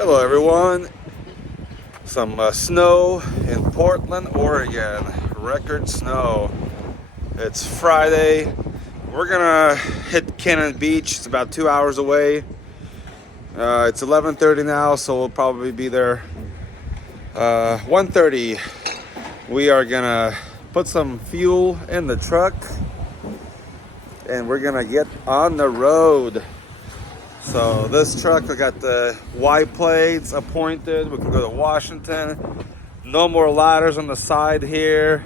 Hello everyone. Some snow in Portland, Oregon. Record snow. It's Friday. We're gonna hit Cannon Beach. It's about 2 hours away. It's 11:30 now, so we'll probably be there 1:30. We are gonna put some fuel in the truck and we're gonna get on the road. So this truck, I got the Y plates appointed. We can go to Washington. No more ladders on the side here.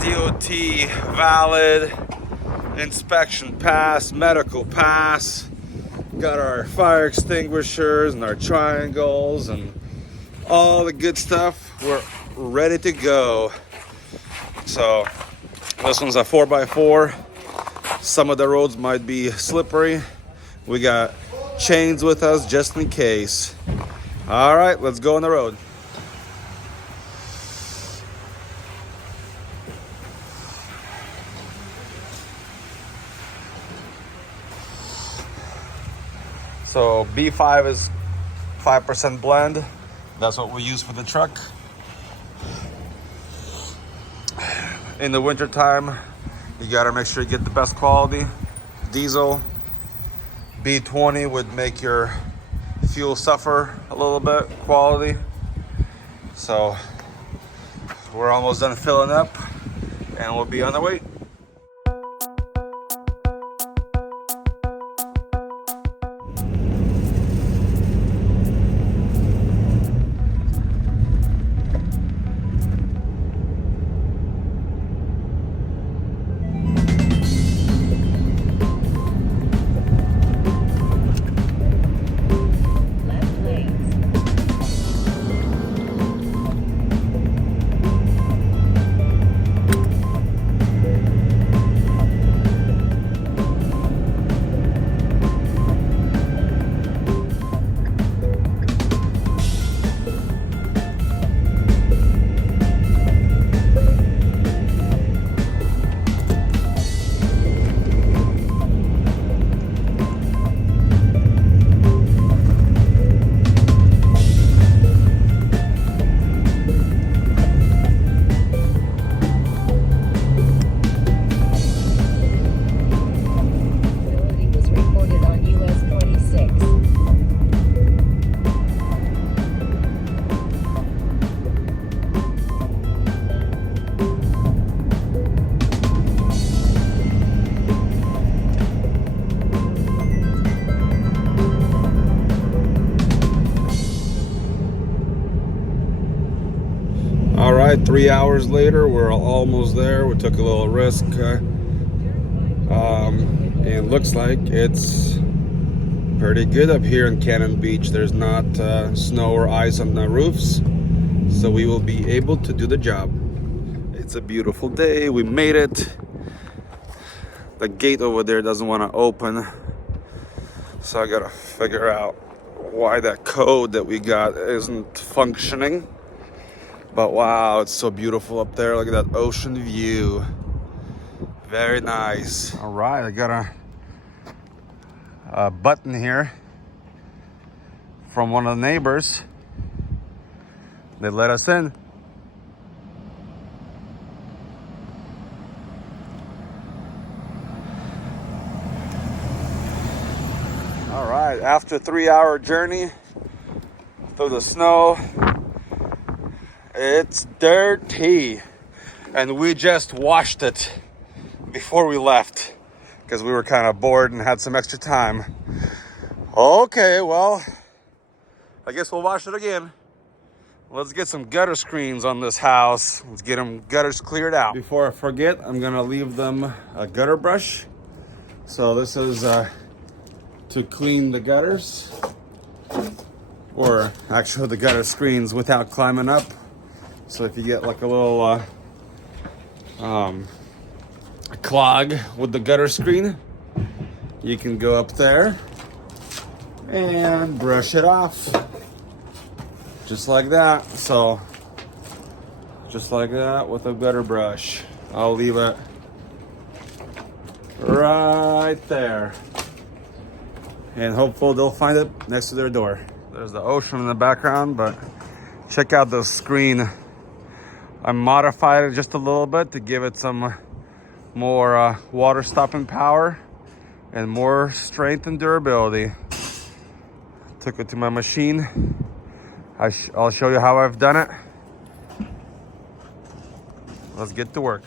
DOT valid. Inspection pass. Medical pass. Got our fire extinguishers and our triangles and all the good stuff. We're ready to go. So this one's a 4x4. Some of the roads might be slippery. We got chains with us just in case. All right, let's go on the road. So B5 is 5% blend. That's what we use for the truck. In the winter time, you gotta make sure you get the best quality. Diesel. B20 would make your fuel suffer a little bit, quality. So we're almost done filling up and we'll be on the way. All right, 3 hours later, we're almost there. We took a little risk. It looks like it's pretty good up here in Cannon Beach. There's not snow or ice on the roofs, so we will be able to do the job. It's a beautiful day. We made it. The gate over there doesn't want to open, so I gotta figure out why that code that we got isn't functioning. But wow, it's so beautiful up there. Look at that ocean view. Very nice. All right, I got a button here from one of the neighbors. They let us in. All right, after a 3-hour journey through the snow, it's dirty, and we just washed it before we left because we were kind of bored and had some extra time. Okay, well, I guess we'll wash it again. Let's get some gutter screens on this house. Let's get them gutters cleared out. Before I forget, I'm gonna leave them a gutter brush. So this is to clean the gutters, or actually the gutter screens without climbing up. So if you get like a little a clog with the gutter screen, you can go up there and brush it off. Just like that. So just like that with a gutter brush. I'll leave it right there. And hopefully they'll find it next to their door. There's the ocean in the background, but check out the screen. I modified it just a little bit to give it some more water stopping power and more strength and durability. Took it to my machine. I'll show you how I've done it. Let's get to work.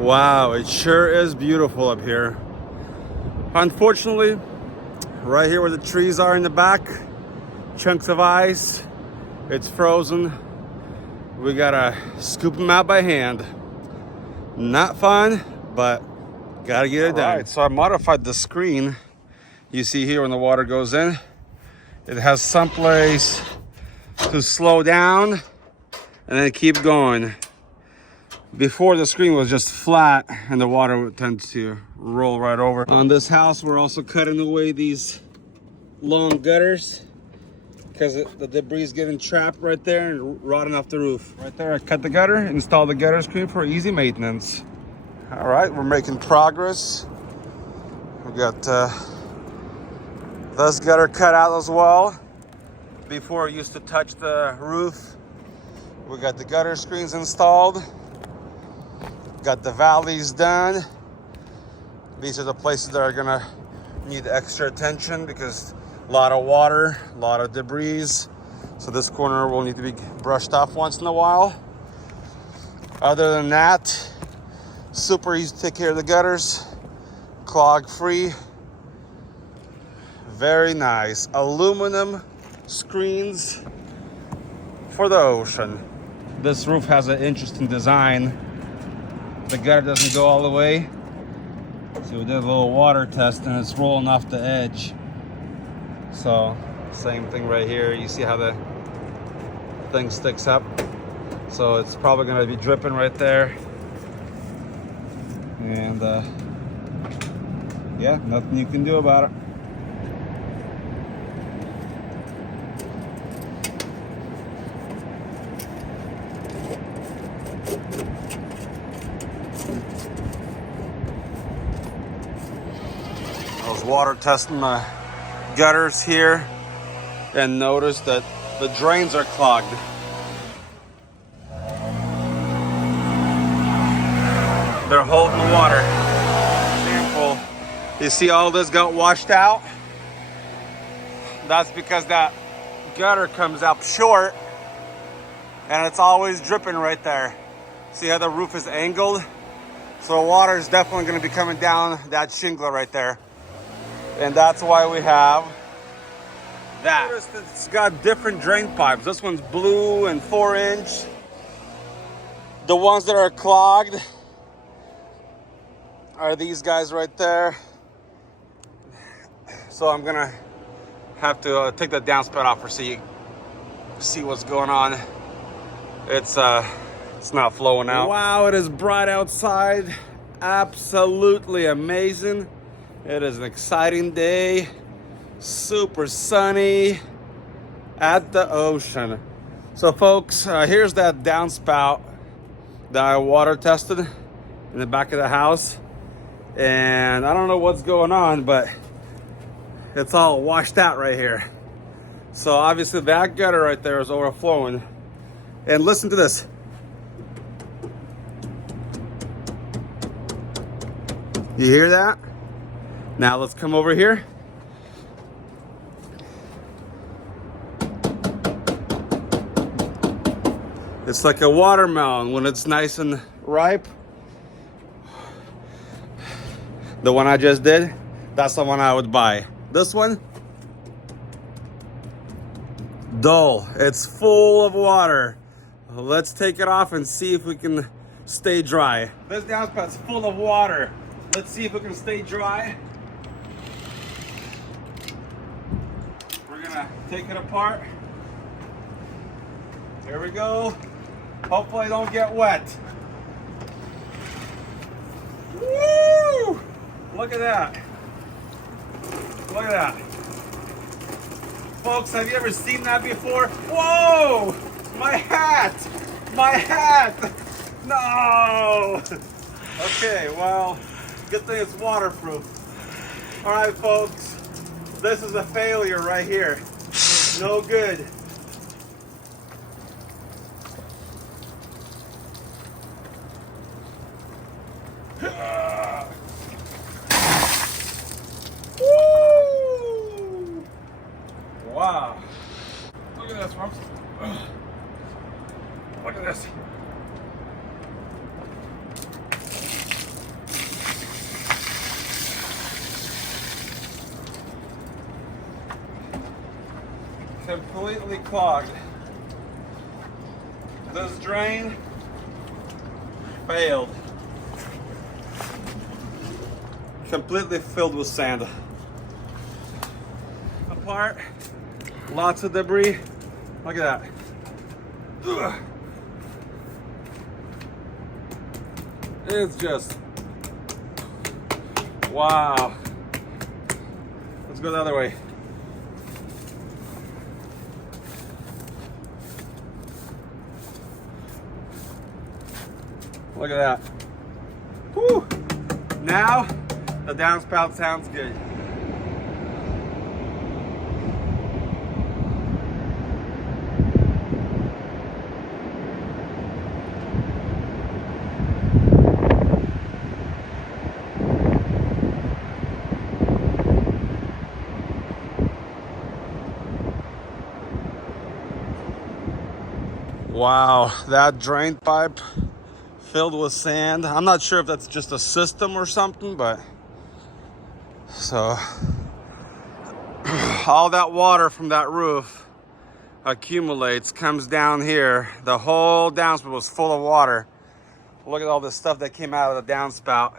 Wow, it sure is beautiful up here. Unfortunately, right here where the trees are in the back, chunks of ice, it's frozen. We gotta scoop them out by hand. Not fun, but gotta get it done. All right, so I modified the screen. You see here when the water goes in, it has some place to slow down and then keep going. Before, the screen was just flat and the water would tend to roll right over. On this house, we're also cutting away these long gutters because the debris is getting trapped right there and rotting off the roof. Right there, I cut the gutter, installed the gutter screen for easy maintenance. All right, we're making progress. We got this gutter cut out as well. Before, it used to touch the roof. We got the gutter screens installed. Got the valleys done. These are the places that are gonna need extra attention because a lot of water, a lot of debris. So this corner will need to be brushed off once in a while. Other than that, super easy to take care of the gutters, clog free. Very nice. Aluminum screens for the ocean. This roof has an interesting design. The gutter doesn't go all the way. So we did a little water test and it's rolling off the edge. So same thing right here. You see how the thing sticks up. So it's probably gonna be dripping right there. And yeah, nothing you can do about it. I was water testing my gutters here and noticed that the drains are clogged. They're holding the water. Example, you see all this got washed out? That's because that gutter comes up short and it's always dripping right there. See how the roof is angled? So water is definitely going to be coming down that shingle right there. And that's why we have that. It's got different drain pipes. This one's blue and 4-inch. The ones that are clogged are these guys right there. So I'm gonna have to take the downspout off for see what's going on. It's not flowing out. Wow, it is bright outside. Absolutely amazing. It is an exciting day. Super sunny at the ocean. So folks, here's that downspout that I water tested in the back of the house. And I don't know what's going on, but it's all washed out right here. So obviously that gutter right there is overflowing. And listen to this. You hear that? Now let's come over here. It's like a watermelon when it's nice and ripe. The one I just did, that's the one I would buy. This one, dull. It's full of water. Let's take it off and see if we can stay dry. This downspat's full of water. Let's see if we can stay dry. We're gonna take it apart. Here we go. Hopefully I don't get wet. Woo! Look at that. Look at that. Folks, have you ever seen that before? Whoa! My hat! My hat! No! Okay, well, good thing it's waterproof. All right, folks, this is a failure right here. No good. Woo! Wow. Look at this, folks. Look at this. Completely clogged. This drain failed. Completely filled with sand. Apart, lots of debris. Look at that. Ugh. It's just, wow. Let's go the other way. Look at that. Whew. Now, the downspout sounds good. Wow, that drain pipe filled with sand. I'm not sure if that's just a system or something, but so all that water from that roof accumulates, comes down here. The whole downspout was full of water. Look at all this stuff that came out of the downspout.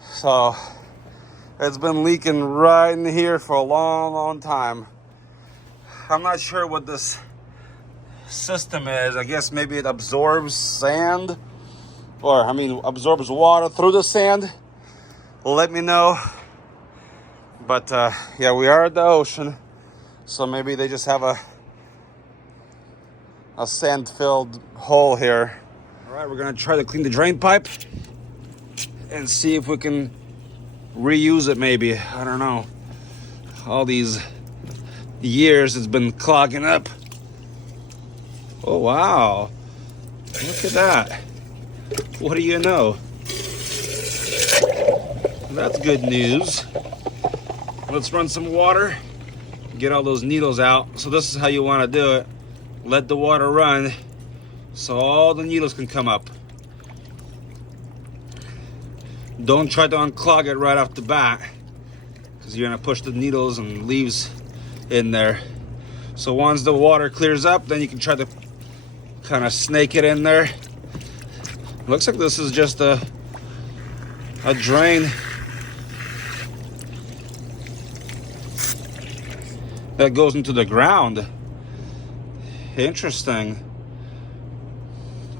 So it's been leaking right in here for a long, long time. I'm not sure what this system is. I guess maybe it absorbs sand, or absorbs water through the sand. Let me know. But yeah, we are at the ocean, so maybe they just have a sand filled hole here. All right, we're gonna try to clean the drain pipe and see if we can reuse it. Maybe, I don't know, all these years it's been clogging up. Oh, wow. Look at that. What do you know? That's good news. Let's run some water, get all those needles out. So this is how you want to do it. Let the water run so all the needles can come up. Don't try to unclog it right off the bat, because you're going to push the needles and leaves in there. So once the water clears up, then you can try to kind of snake it in there. Looks like this is just a drain that goes into the ground. Interesting.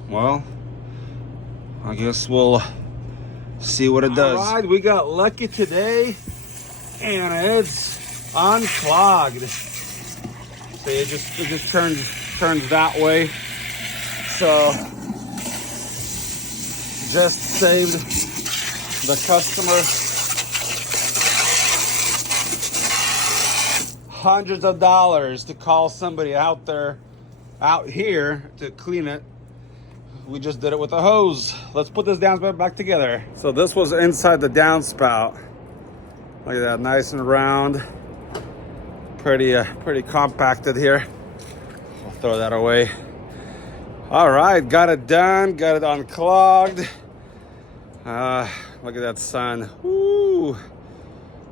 Well, I guess we'll see what it does. All right, we got lucky today, and it's unclogged. So it just turns that way. So just saved the customer hundreds of dollars to call somebody out here to clean it. We just did it with a hose. Let's put this downspout back together. So this was inside the downspout. Look at that, nice and round. Pretty compacted here. I'll throw that away. All right, got it done, got it unclogged. Look at that sun. Woo!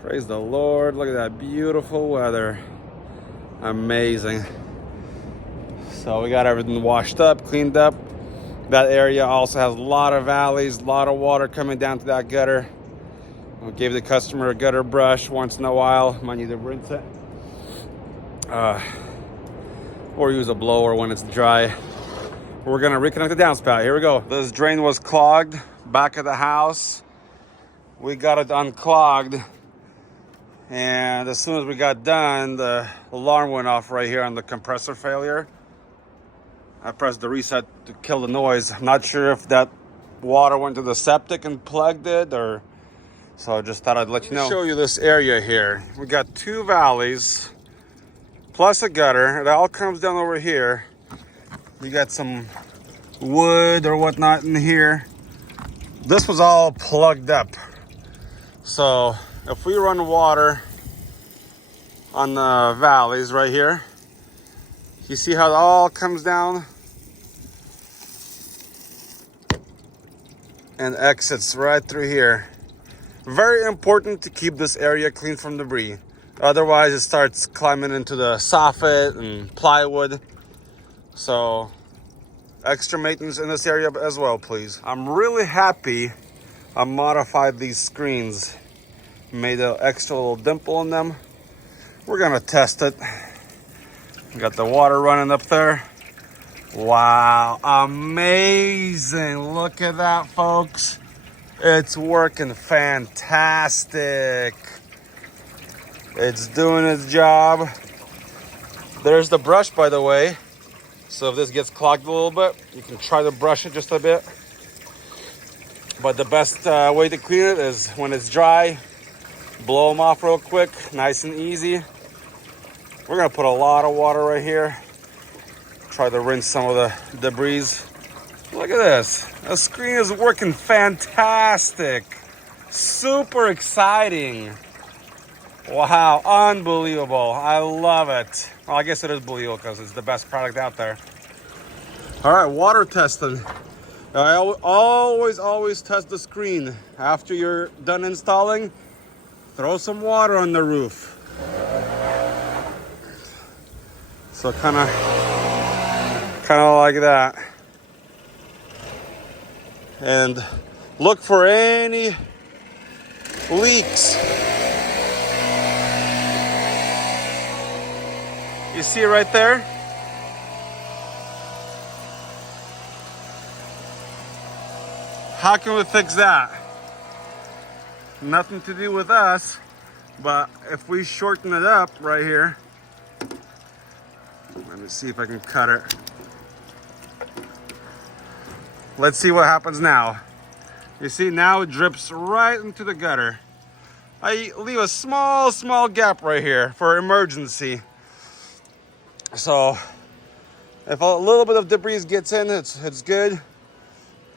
Praise the Lord. Look at that beautiful weather. Amazing. So we got everything washed up, cleaned up. That area also has a lot of valleys, a lot of water coming down to that gutter. We gave the customer a gutter brush once in a while. Might need to rinse it. Or use a blower when it's dry. We're gonna reconnect the downspout. Here we go. This drain was clogged back of the house. We got it unclogged. And as soon as we got done, the alarm went off right here on the compressor failure. I pressed the reset to kill the noise. I'm not sure if that water went to the septic and plugged it, or so I just thought I'd let you know. Show you this area here. We got 2 valleys plus a gutter. It all comes down over here. You got some wood or whatnot in here. This was all plugged up. So if we run water on the valleys right here, you see how it all comes down and exits right through here. Very important to keep this area clean from debris. Otherwise it starts climbing into the soffit and plywood. So extra maintenance in this area as well, please. I'm really happy I modified these screens. Made an extra little dimple in them. We're gonna test it. Got the water running up there. Wow, amazing. Look at that, folks. It's working fantastic. It's doing its job. There's the brush, by the way. So if this gets clogged a little bit, you can try to brush it just a bit. But the best way to clean it is when it's dry. Blow them off real quick, nice and easy. We're gonna put a lot of water right here. Try to rinse some of the debris. Look at this. The screen is working fantastic. Super exciting. Wow, unbelievable. I love it. Well, I guess it is believable because it's the best product out there. All right, water testing. I always test the screen. After you're done installing, throw some water on the roof. So kind of like that. And look for any leaks. You see it right there? How can we fix that? Nothing to do with us, but if we shorten it up right here, let me see if I can cut it. Let's see what happens now. You see, now it drips right into the gutter. I leave a small gap right here for emergency. So if a little bit of debris gets in, it's good.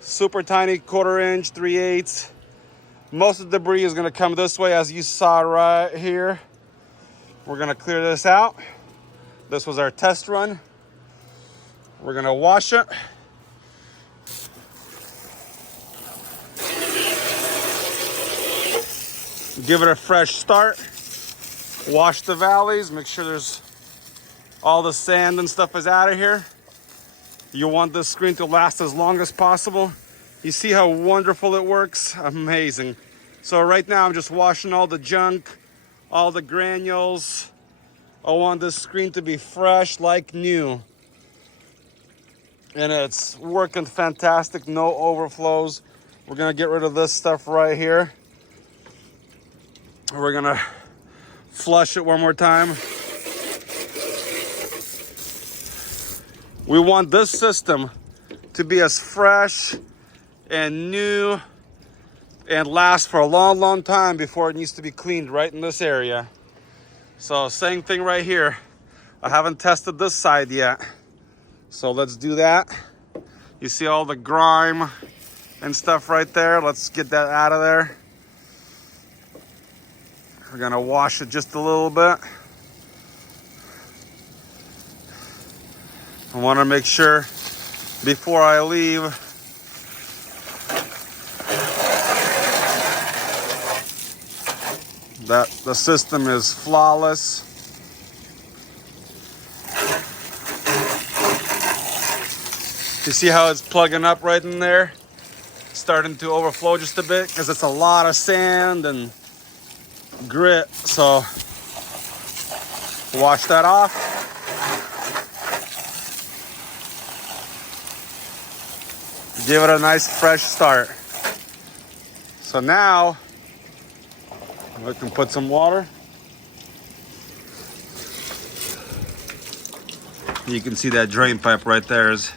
Super tiny 1/4 inch, 3/8. Most of the debris is gonna come this way, as you saw right here. We're gonna clear this out. This was our test run. We're gonna wash it. Give it a fresh start. Wash the valleys, make sure there's all the sand and stuff is out of here. You want this screen to last as long as possible. You see how wonderful it works? Amazing. So right now I'm just washing all the junk, all the granules. I want this screen to be fresh like new. And it's working fantastic, no overflows. We're gonna get rid of this stuff right here. We're gonna flush it one more time. We want this system to be as fresh and new and last for a long time before it needs to be cleaned right in this area. So same thing right here. I haven't tested this side yet. So let's do that. You see all the grime and stuff right there. Let's get that out of there. We're gonna wash it just a little bit. I wanna make sure before I leave. That the system is flawless. You see how it's plugging up right in there? Starting to overflow just a bit because it's a lot of sand and grit. So wash that off. Give it a nice fresh start. So now we can put some water. You can see that drain pipe right there is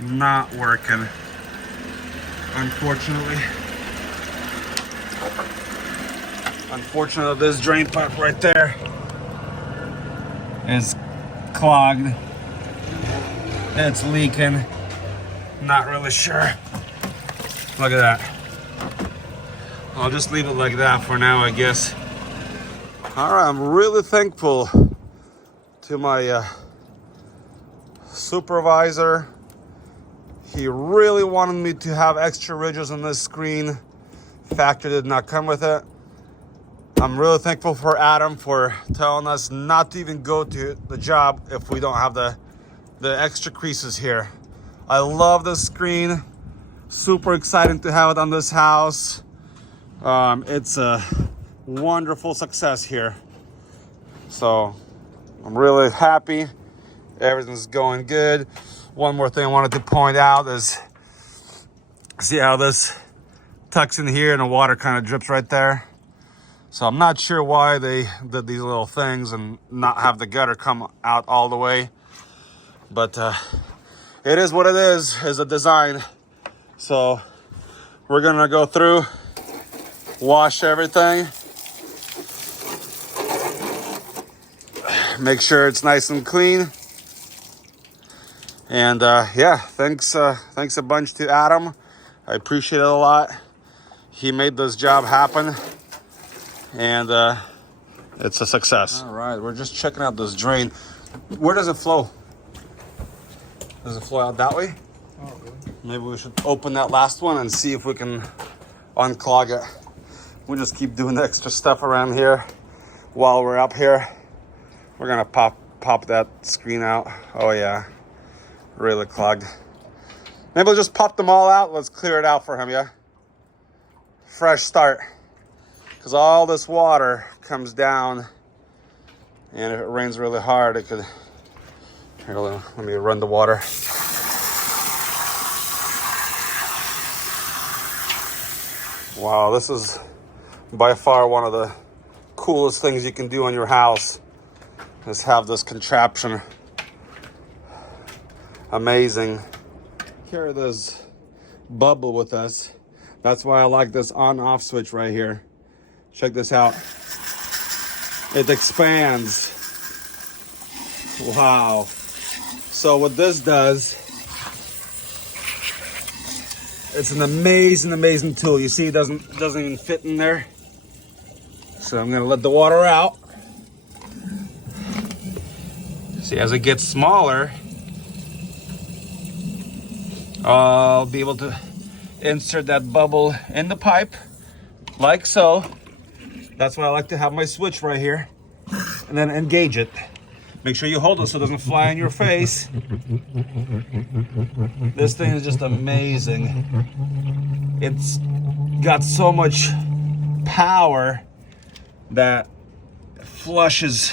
not working, unfortunately. Unfortunately, this drain pipe right there is clogged. It's leaking. Not really sure. Look at that. I'll just leave it like that for now, I guess. All right, I'm really thankful to my supervisor. He really wanted me to have extra ridges on this screen. Factory did not come with it. I'm really thankful for Adam for telling us not to even go to the job if we don't have the extra creases here. I love this screen. Super excited to have it on this house. It's a wonderful success here. So I'm really happy. Everything's going good. One more thing I wanted to point out is, see how this tucks in here and the water kind of drips right there. So I'm not sure why they did these little things and not have the gutter come out all the way. But it is what it is a design. So we're gonna go through, wash everything, make sure it's nice and clean. And yeah, thanks a bunch to Adam. I appreciate it a lot. He made this job happen, and it's a success. All right, we're just checking out this drain. Where does it flow? Does it flow out that way? Oh, really? Maybe we should open that last one and see if we can unclog it. We'll just keep doing the extra stuff around here while we're up here. We're gonna pop that screen out. Oh yeah, really clogged. Maybe we'll just pop them all out. Let's clear it out for him, yeah? Fresh start. Because all this water comes down, and if it rains really hard, it could... Here, let me run the water. Wow, this is by far one of the coolest things you can do on your house, is have this contraption. Amazing. Here it is, bubble with us. That's why I like this on-off switch right here. Check this out. It expands. Wow. So what this does, it's an amazing tool. You see, it doesn't even fit in there. So I'm gonna let the water out. See, as it gets smaller, I'll be able to insert that bubble in the pipe, like so. That's why I like to have my switch right here, and then engage it. Make sure you hold it so it doesn't fly in your face. This thing is just amazing. It's got so much power that flushes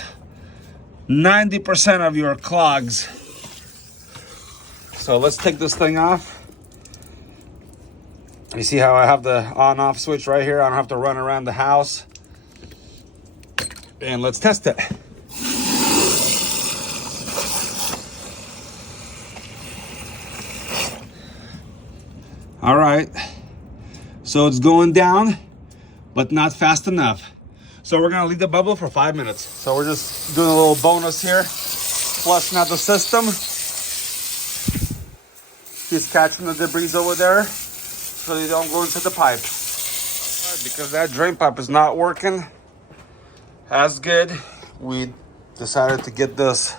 90% of your clogs. So let's take this thing off. You see how I have the on-off switch right here? I don't have to run around the house. And let's test it. All right, so it's going down, but not fast enough. So we're gonna leave the bubble for 5 minutes. So we're just doing a little bonus here, flushing out the system. He's catching the debris over there so they don't go into the pipe. Because that drain pipe is not working as good, we decided to get this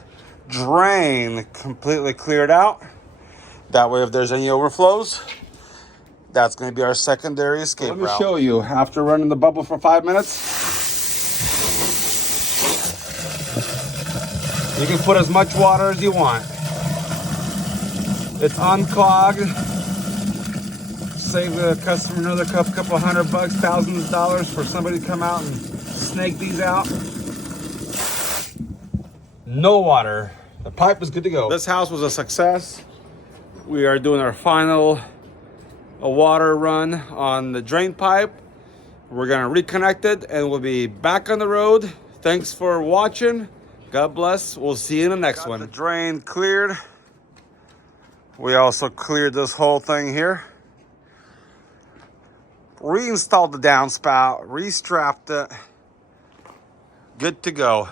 drain completely cleared out. That way, if there's any overflows, that's going to be our secondary escape route. Let me show you. After running the bubble for 5 minutes, you can put as much water as you want. It's unclogged. Save the customer another couple $100, thousands of dollars for somebody to come out and snake these out. No water. The pipe is good to go. This house was a success. We are doing our final water run on the drain pipe. We're gonna reconnect it and we'll be back on the road. Thanks for watching. God bless. We'll see you in the next one. The drain cleared. We also cleared this whole thing here. Reinstalled the downspout, restrapped it. Good to go.